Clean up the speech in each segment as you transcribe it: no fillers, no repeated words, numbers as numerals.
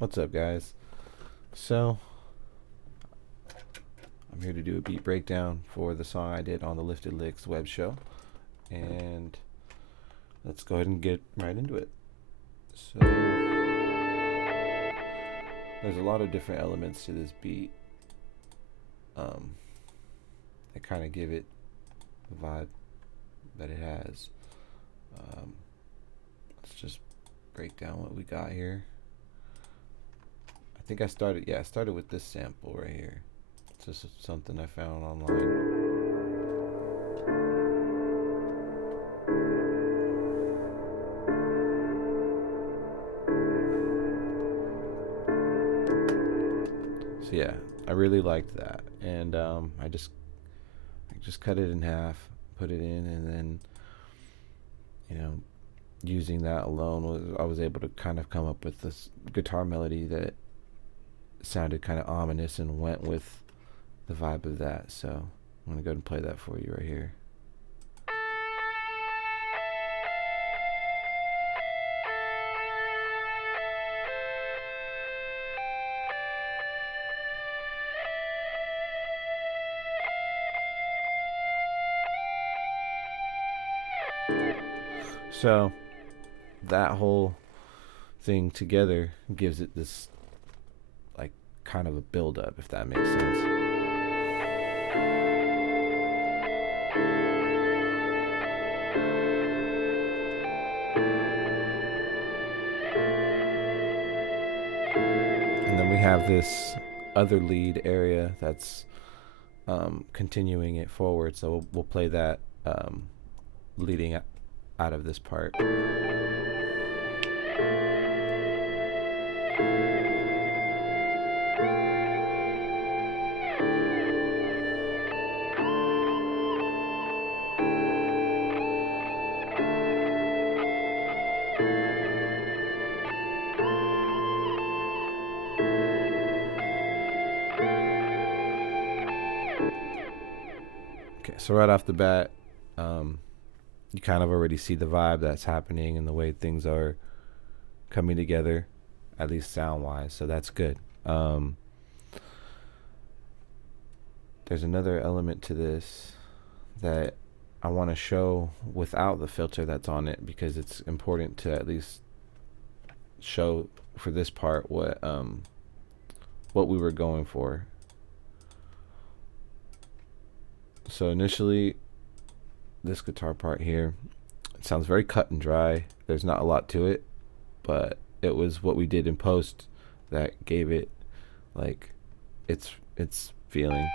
What's up, guys? So, I'm here to do a beat breakdown for the song I did on the Lifted Licks web show. And let's go ahead and get right into it. So, there's a lot of different elements to this beat that kind of give it the vibe that it has. Let's just break down what we got here. I think I started with this sample right here. It's just something I found online. So yeah, I really liked that, and I just cut it in half, put it in, and then using that alone I was able to kind of come up with this guitar melody that sounded kind of ominous and went with the vibe of that. So I'm gonna go ahead and play that for you right here. So that whole thing together gives it this like kind of a build up, if that makes sense. And then we have this other lead area that's continuing it forward. So we'll play that leading out of this part. Okay, so right off the bat, you kind of already see the vibe that's happening and the way things are coming together, at least sound wise. So that's good. There's another element to this that I want to show without the filter that's on it, because it's important to at least show for this part what we were going for. So initially, this guitar part here, it sounds very cut and dry. There's not a lot to it, but it was what we did in post that gave it like its feeling.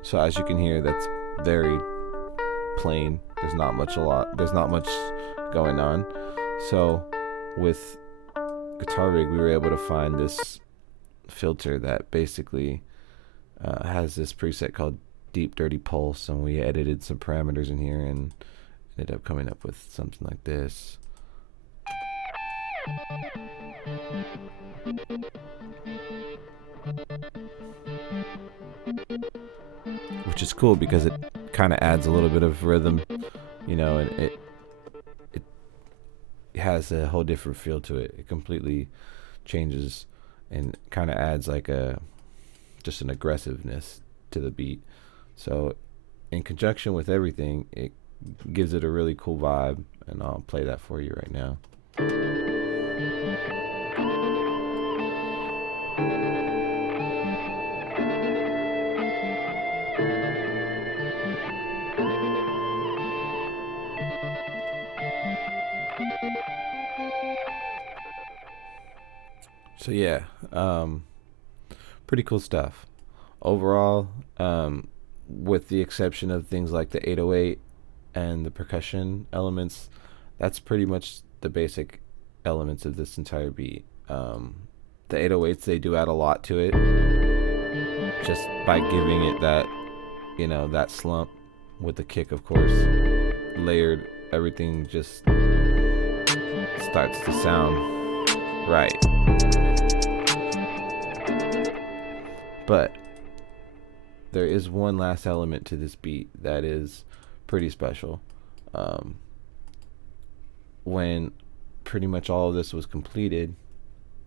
So as you can hear, that's very plain. There's not much going on. So with Guitar Rig, we were able to find this filter that basically has this preset called Deep Dirty Pulse, and we edited some parameters in here and ended up coming up with something like this. Which is cool because it kind of adds a little bit of rhythm, and it has a whole different feel to it. It completely changes and kind of adds like just an aggressiveness to the beat. So in conjunction with everything, it gives it a really cool vibe, and I'll play that for you right now. So yeah, pretty cool stuff. Overall, with the exception of things like the 808 and the percussion elements, that's pretty much the basic elements of this entire beat. The 808s, they do add a lot to it, just by giving it that, that slump with the kick, of course, layered. Everything just starts to sound right. But there is one last element to this beat that is pretty special. When pretty much all of this was completed,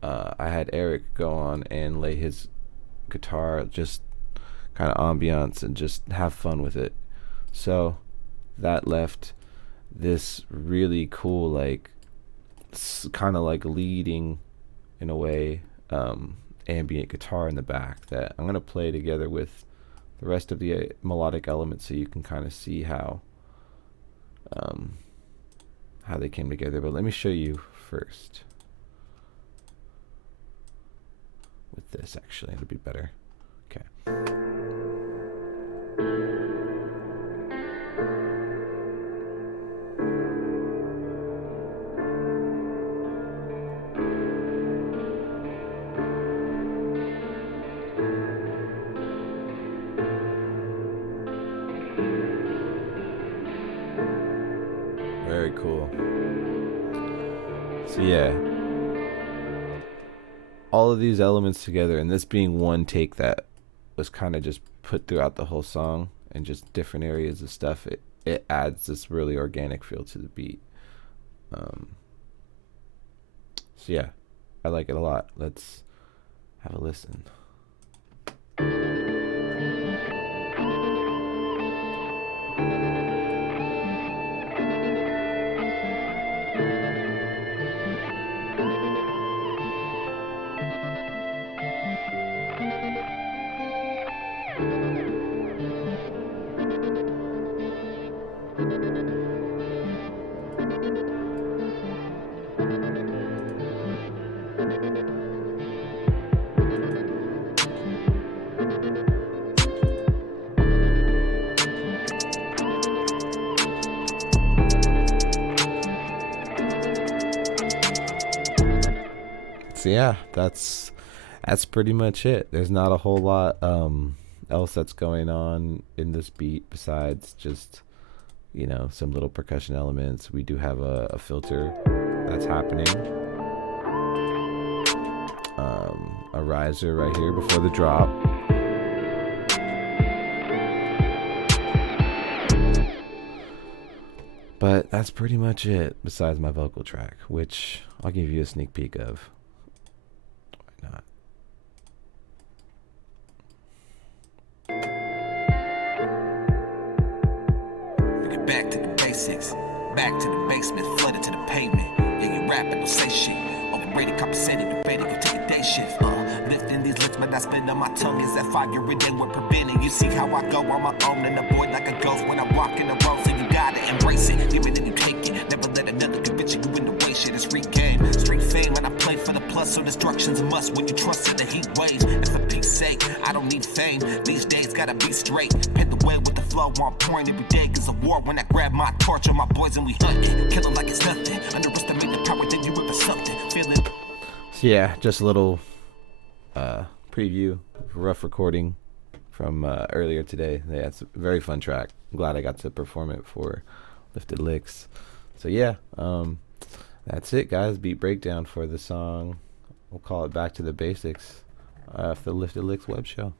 I had Eric go on and lay his guitar, just kind of ambiance and just have fun with it. So that left this really cool, like, kind of like leading in a way, ambient guitar in the back that I'm going to play together with the rest of the melodic elements so you can kind of see how they came together. But let me show you first with this. Actually, it'll be better. Okay. Very cool. So yeah, all of these elements together, and this being one take that was kind of just put throughout the whole song, and just different areas of stuff, it adds this really organic feel to the beat. So yeah, I like it a lot. Let's have a listen. So yeah, that's pretty much it. There's not a whole lot else that's going on in this beat besides just, some little percussion elements. We do have a filter that's happening, a riser right here before the drop. But that's pretty much it besides my vocal track, which I'll give you a sneak peek of. Why not? Get back to the basics, back to the basement, flooded to the pavement. Yeah, you rapping, don't say shit. Overrated, compensated, debated, you take a day shift. Lifting these lips, but I spit on my tongue. Is that fire a day we're preventing? You see how I go on my own and avoid like a ghost when I walk in the road. So you gotta embrace it, give it and you take it. Never let another convince you in the way. Shit is free game, street fame, and I play for the plus. So destruction's a must when you trust in the heat waves. And for peace sake, I don't need fame. These days gotta be straight. Hit the way with the flow on point. Every day is a war when I grab my torch on my boys and we hunting. Kill them like it's nothing. Underestimate the power that you ever something. Feeling. So yeah, just a little preview, rough recording from earlier today. Yeah, it's a very fun track. I'm glad I got to perform it for Lifted Licks. So yeah, that's it, guys. Beat breakdown for the song. We'll call it Back to the Basics for the Lifted Licks web show.